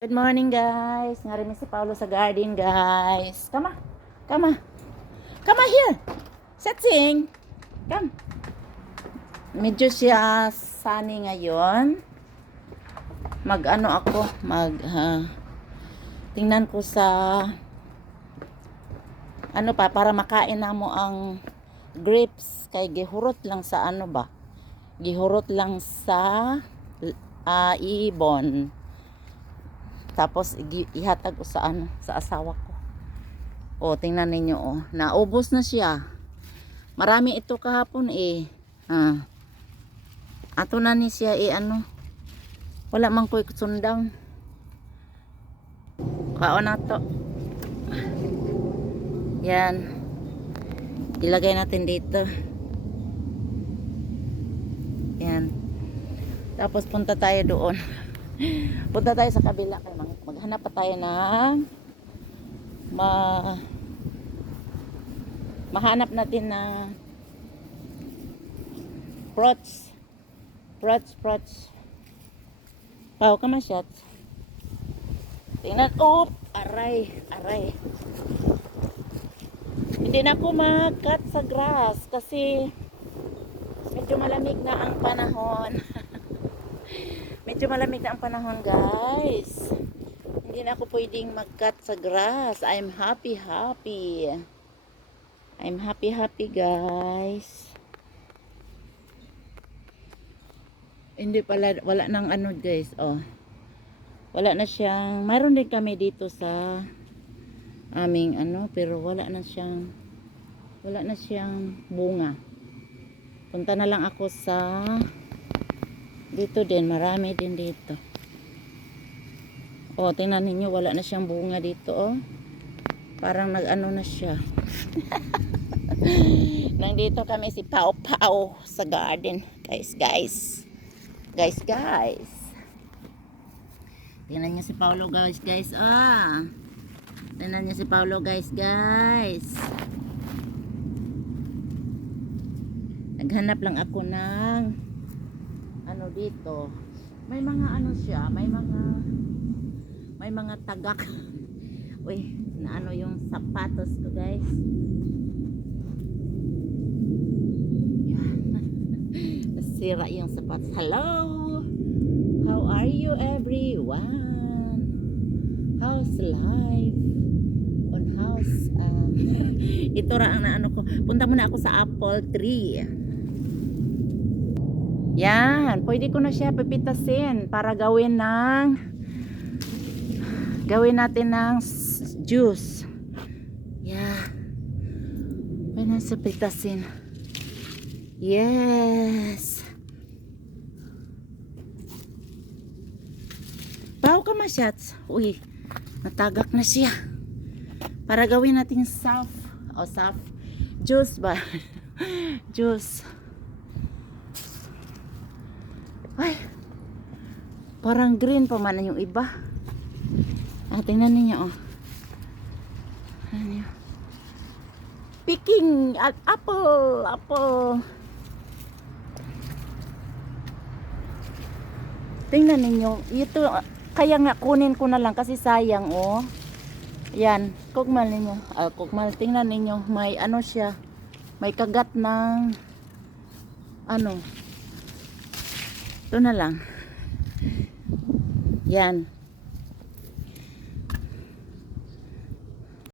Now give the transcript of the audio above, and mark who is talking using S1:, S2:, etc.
S1: Good morning guys. Nga rin si Paulo sa garden guys. On. Come on here. Setsing. Come. Medyo siya sunny ngayon. Mag ano ako, mag ha, tingnan ko sa ano pa para makain na mo ang grapes kay gihurot lang sa ano ba? Gihurot lang sa ah, ibon. Tapos ihatag ko sa ano, sa asawa ko. O, tingnan ninyo oh. Naubos na siya. Marami ito kahapon eh. Ah. Ato na ni siya eh ano. Wala man ko'y sundang. Kaon na to. Yan. Ilagay natin dito. Yan. Tapos punta tayo doon. Punta tayo sa kabila kay mag maghanap pa tayo ng ma mahanap natin na fruits. Fruits, fruits. Pao ka masyat. Tingnan, oh, aray, aray. Hindi na ako mag-cut sa grass kasi medyo malamig na ang panahon. medyo malamig na ang panahon, guys. Hindi na ako pwedeng mag-cut sa grass. I'm happy, happy. I'm happy, happy, guys. Hindi pala, wala nang ano, guys. Oh. Wala na siyang, mayroon din kami dito sa aming ano, pero wala na siyang, wala na siyang bunga. Punta na lang ako sa dito din, marami din dito. Oh, tingnan ninyo, wala na siyang bunga dito, oh. Parang nag-ano na siya. Nandito kami si Pao Pao sa garden. Guys, guys. Guys, guys. Tingnan niyo si Paulo, guys, guys. Ah. Tingnan niyo si Paulo, guys, guys. Naghanap lang ako ng ano dito. May mga ano siya, may mga may mga tagak. Uy, na ano yung sapatos ko, guys. Nasira yung sapatos. Hello! How are you everyone? How's life? On house um, ito ra ang ano ko. Punta muna ako sa apple tree. Yan, pwede ko na siya pipitasin para gawin ng gawin natin ng juice. Yeah. Pwede na siya. Yes. Baw ka masyats. Uy, natagak na siya. Para gawin natin soft o soft juice ba? juice. Ay, parang green pa man yung iba. Ah, tingnan ninyo, oh. Niyo. Picking at apple, apple. Tingnan ninyo. Ito, kaya nga kunin ko na lang kasi sayang, oh. Yan, kugmal ninyo. Ah, kugmal, tingnan ninyo. May ano siya. May kagat ng ano. Ito na lang. Yan.